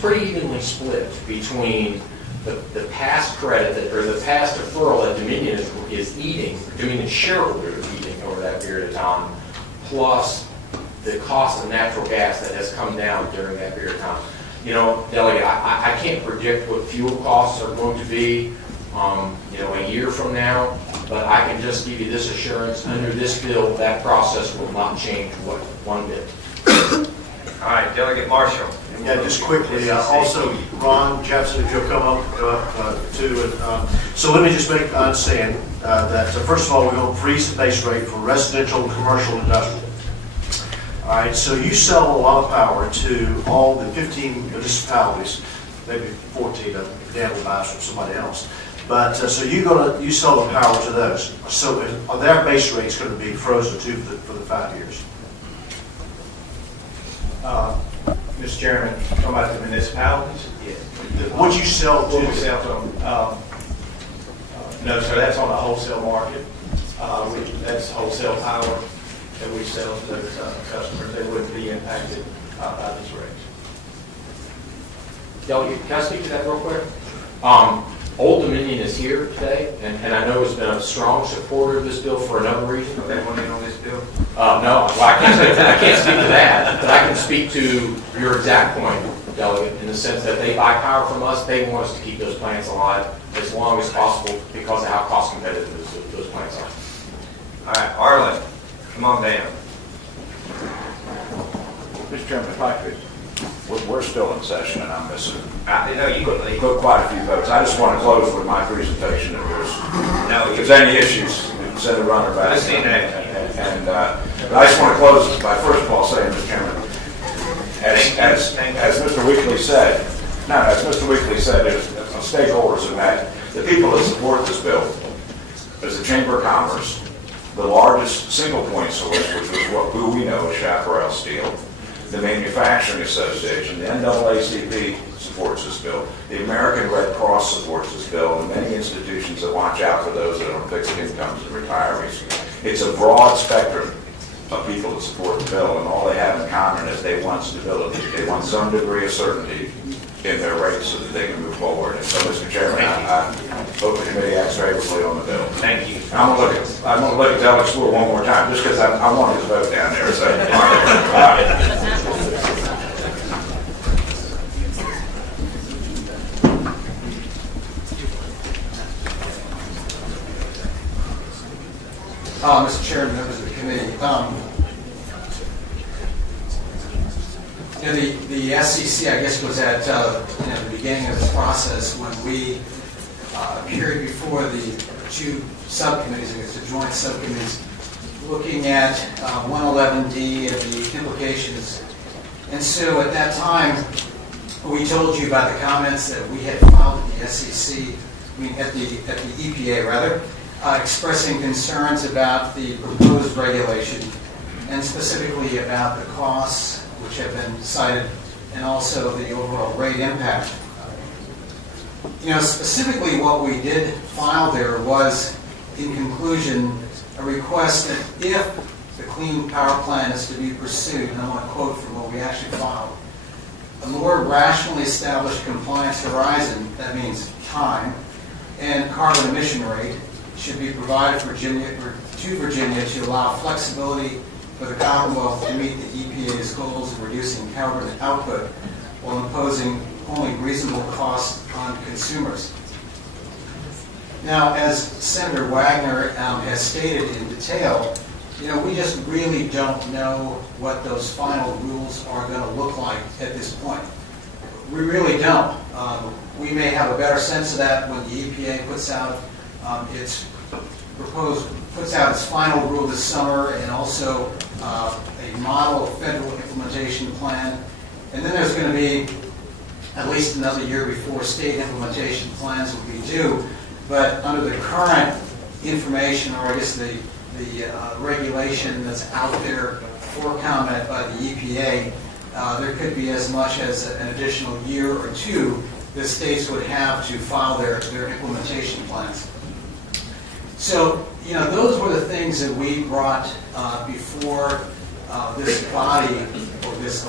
pretty evenly split between the past credit that, or the past deferral that Dominion is eating, Dominion shareholders are eating over that period of time, plus the cost of natural gas that has come down during that period of time. You know, Delegate, I can't predict what fuel costs are going to be, you know, a year from now, but I can just give you this assurance: under this bill, that process will not change one bit. All right, Delegate Marshall. Yeah, just quickly, also, Ron Jefferson, if you'll come up too. So let me just make understand that, first of all, we're going to freeze the base rate for residential, commercial, industrial. All right, so you sell a lot of power to all the 15 municipalities, maybe 14 of them, Dan will buy from somebody else. But so you sell the power to those. So their base rate is going to be frozen too for the 5 years. Mr. Chairman, talking about the municipalities? Yeah. What you sell to? What we sell to them? No, sir, that's on the wholesale market. That's wholesale power that we sell to those customers. They wouldn't be impacted by these rates. Delegate, can I speak to that real quick? Old Dominion is here today, and I know has been a strong supporter of this bill for another reason. Are they one in on this bill? No, well, I can't speak to that, but I can speak to your exact point, Delegate, in the sense that they buy power from us. They want us to keep those plants alive as long as possible because of how cost competitive those plants are. All right, Arlen, come on down. Mr. Chairman, if I could, we're still in session and I'm missing. I know you can leave. Put quite a few votes. I just want to close with my presentation. No, If there's any issues, we can send a runner back. Let's see that. But I just want to close by first of all saying, Mr. Chairman, as Mr. Weekly said, there's stakeholders in that. The people that support this bill is the Chamber of Commerce, the largest single point source, which was who we know as Chaparral Steel, the Manufacturing Association, the NAACP supports this bill, the American Red Cross supports this bill, and many institutions that watch out for those that are on fixed incomes and retirees. It's a broad spectrum of people that support the bill, and all they have in common is they want stability. They want some degree of certainty in their rates so that they can move forward. And so, Mr. Chairman, I hope the committee acts favorably on the bill. Thank you. I'm going to look at Delegate Spruill one more time, just because I want his vote down there. So, Mr. Chairman, members of the committee, the SEC, I guess, was at the beginning of this process when we appeared before the two subcommittees, I guess the joint subcommittees, looking at 111D and the implications. And so at that time, we told you about the comments that we had filed at the SEC, at the EPA rather, expressing concerns about the proposed regulation and specifically about the costs which have been cited and also the overall rate impact. You know, specifically what we did file there was, in conclusion, a request that if the Clean Power Plan is to be pursued, and I want to quote from what we actually filed, a more rationally established compliance horizon, that means time, and carbon emission rate should be provided for Virginia to allow flexibility for the Commonwealth to meet the EPA's goals of reducing carbon output while imposing only reasonable costs on consumers. Now, as Senator Wagner has stated in detail, you know, we just really don't know what those final rules are going to look like at this point. We really don't. We may have a better sense of that when the EPA puts out its final rule this summer, and also a model federal implementation plan. And then there's going to be at least another year before state implementation plans will be due. But under the current information, or I guess the regulation that's out there for comment by the EPA, there could be as much as an additional year or two that states would have to file their implementation plans. So, you know, those were the things that we brought before this body,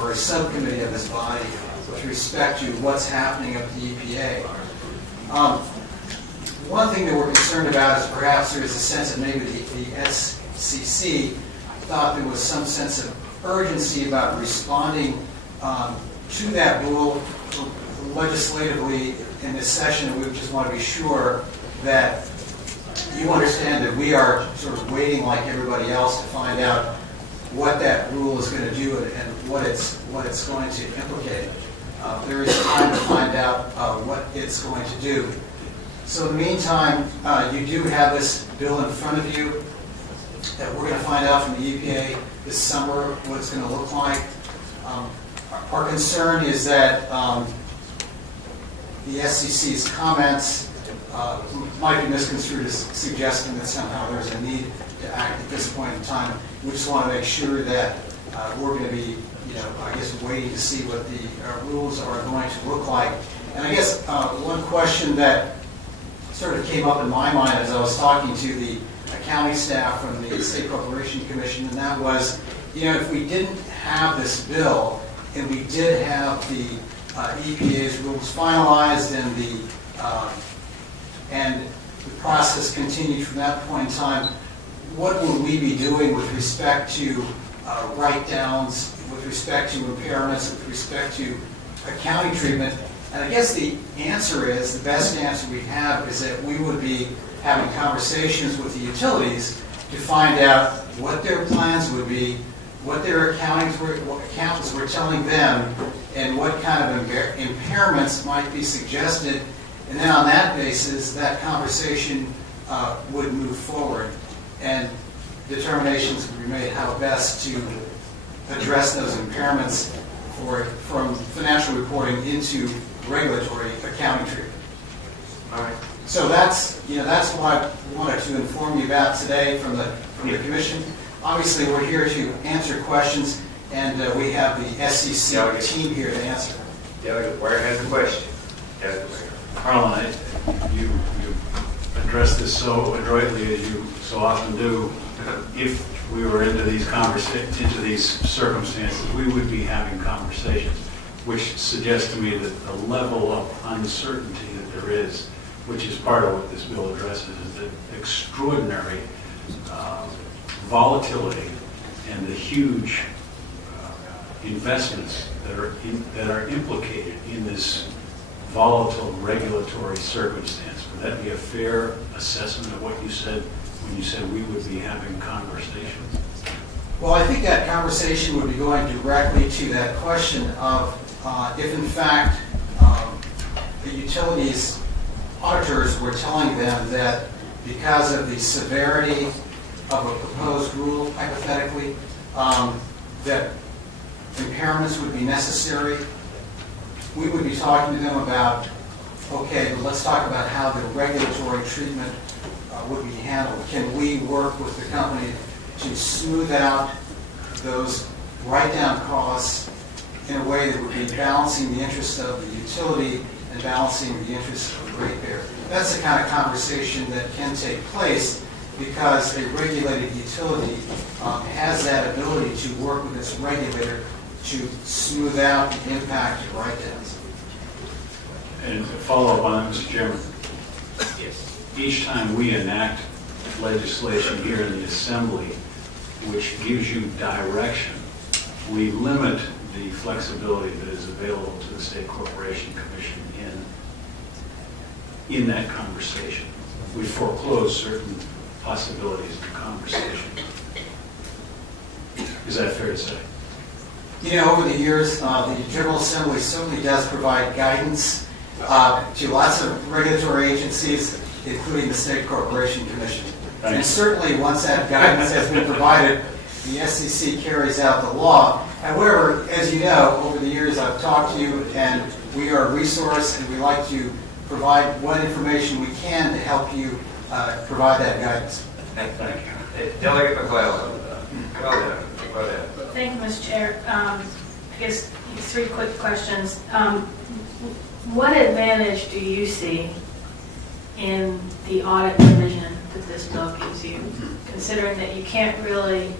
or a subcommittee of this body, with respect to what's happening at the EPA. One thing that we're concerned about is perhaps there is a sense that maybe the SCC thought there was some sense of urgency about responding to that rule legislatively in this session. We just want to be sure that you understand that we are sort of waiting like everybody else to find out what that rule is going to do and what it's going to implicate. There is time to find out what it's going to do. So in the meantime, you do have this bill in front of you that we're going to find out from the EPA this summer what it's going to look like. Our concern is that the SCC's comments might be misconstrued as suggesting that somehow there's a need to act at this point in time. We just want to make sure that we're going to be, I guess, waiting to see what the rules are going to look like. And I guess one question that sort of came up in my mind as I was talking to the accounting staff from the State Corporation Commission, and that was, if we didn't have this bill and we did have the EPA's rules finalized and the process continued from that point in time, what would we be doing with respect to write-downs, with respect to impairments, with respect to accounting treatment? And I guess the answer is, the best answer we have is that we would be having conversations with the utilities to find out what their plans would be, what their accountants were telling them, and what kind of impairments might be suggested. And then on that basis, that conversation would move forward, and determinations would be made how best to address those impairments from financial reporting into regulatory accounting treatment. All right. So that's what I wanted to inform you about today from the Commission. Obviously, we're here to answer questions, and we have the SCC team here to answer them. Delegate Ware has a question. Delegate Ware. Harlan, you address this so adroitly as you so often do. If we were into these circumstances, we would be having conversations, which suggests to me that the level of uncertainty that there is, which is part of what this bill addresses, is the extraordinary volatility and the huge investments that are implicated in this volatile regulatory circumstance. Would that be a fair assessment of what you said when you said we would be having conversations? Well, I think that conversation would be going directly to that question of if, in fact, the utilities auditors were telling them that because of the severity of a proposed rule, hypothetically, that impairments would be necessary. We would be talking to them about, okay, but let's talk about how the regulatory treatment would be handled. Can we work with the company to smooth out those write-down costs in a way that would be balancing the interest of the utility and balancing the interest of the ratepayer? That's the kind of conversation that can take place because a regulated utility has that ability to work with its regulator to smooth out the impact of write-downs. And to follow up on that, Mr. Chairman, Yes. each time we enact legislation here in the Assembly which gives you direction, we limit the flexibility that is available to the State Corporation Commission in that conversation. We foreclose certain possibilities of conversation. Is that fair to say? Over the years, the General Assembly certainly does provide guidance to lots of regulatory agencies, including the State Corporation Commission. And certainly, once that guidance has been provided, the SEC carries out the law. However, as you know, over the years I've talked to you, and we are a resource, and we like to provide what information we can to help you provide that guidance. Thank you. Delegate McClellan. Go ahead. Thank you, Mr. Chair. I guess three quick questions. What advantage do you see in the audit provision that this bill gives you, considering that you can't really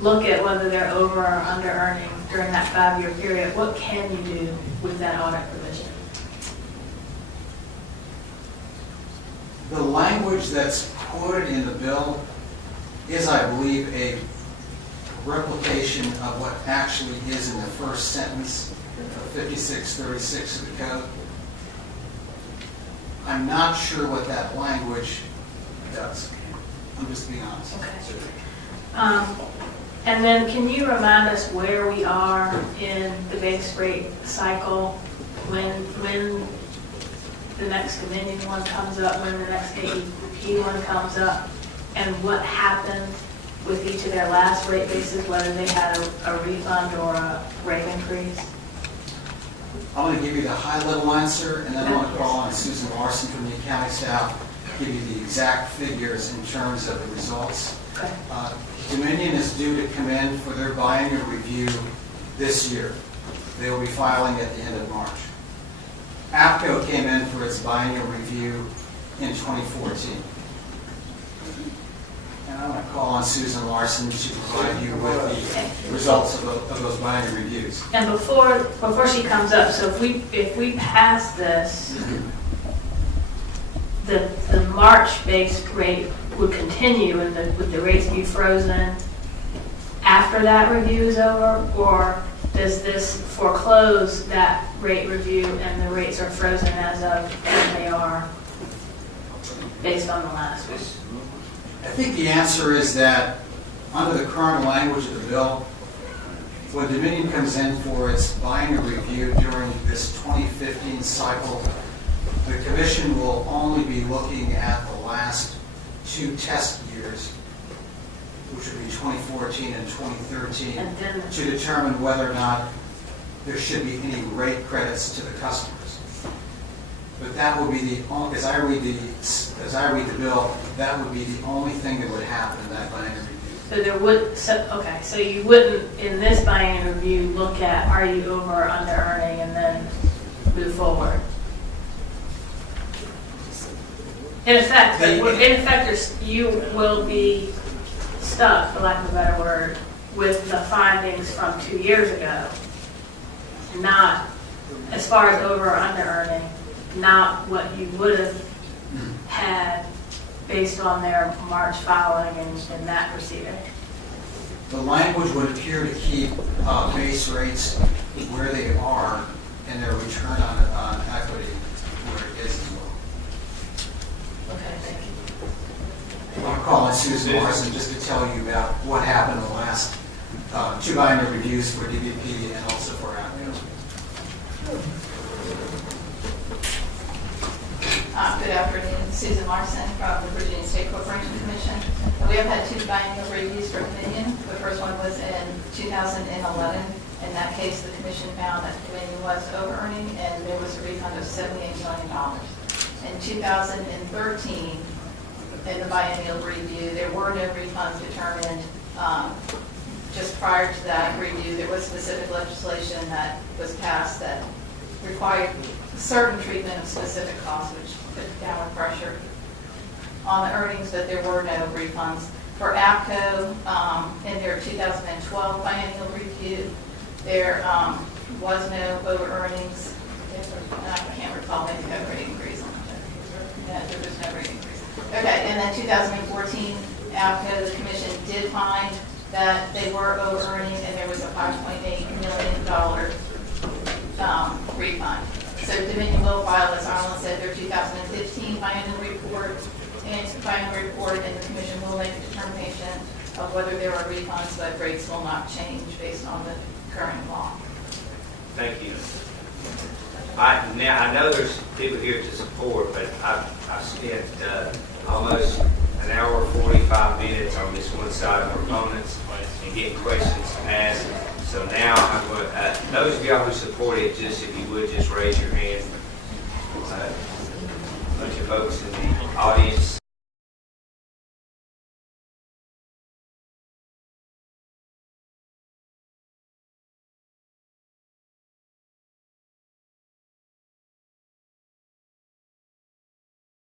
look at whether they're over or under earning during that 5-year period, what can you do with that audit provision? The language that's quoted in the bill is, I believe, a replication of what actually is in the first sentence of 5636 of the code. I'm not sure what that language does. I'm just being honest. Okay. And then can you remind us where we are in the base rate cycle, when the next Dominion one comes up, when the next AEP one comes up, and what happened with each of their last rate bases, whether they had a refund or a rate increase? I'm going to give you the high-level answer, and then I'm going to call on Susan Larson from the accounting staff, give you the exact figures in terms of the results. Okay. Dominion is due to come in for their biennial review this year. They will be filing at the end of March. APCO came in for its biennial review in 2014. And I'm going to call on Susan Larson to provide you with the results of those biennial reviews. And before she comes up, so if we pass this, the March base rate would continue, and would the rates be frozen after that review is over, or does this foreclose that rate review and the rates are frozen as of when they are based on the last one? I think the answer is that under the current language of the bill, when Dominion comes in for its biennial review during this 2015 cycle, the Commission will only be looking at the last 2 test years, which would be 2014 and 2013, And then to determine whether or not there should be any rate credits to the customers. But that would be the only, as I read the bill, that would be the only thing that would happen in that biennial review. So there would, so you wouldn't, in this biennial review, look at are you over or under earning and then move forward? In effect, you will be stuck, for lack of a better word, with the findings from 2 years ago. Not, as far as over or under earning, not what you would have had based on their March filing in that proceeding. The language would appear to keep base rates where they are and their return on equity where it is as well. Okay, thank you. I'm calling Susan Larson just to tell you about what happened in the last 2 biennial reviews for DVP and also for APCO. Good afternoon, Susan Larson from the Virginia State Corporation Commission. We have had 2 biennial reviews for Dominion. The first one was in 2011. In that case, the Commission found that Dominion was over-earning and there was a refund of $78 million. In 2013, in the biennial review, there were no refunds determined. Just prior to that review, there was specific legislation that was passed that required certain treatment of specific costs, which put downward pressure on the earnings, but there were no refunds. For APCO, in their 2012 biennial review, there was no over-earnings. I can't recall any rate increase. No, there was no rate increase. Okay, and then 2014, APCO, the Commission did find that they were over-earning, and there was a $5.8 million refund. So Dominion will file, as Arlen said, their 2015 biennial report, and the Commission will make a determination of whether there are refunds, but rates will not change based on the current law. Thank you. I know there's people here to support, but I've spent almost an hour 45 minutes on this one side of proponents and getting questions asked. So now I'm going to, those of y'all who support it, just if you would, just raise your hand. A bunch of folks in the audience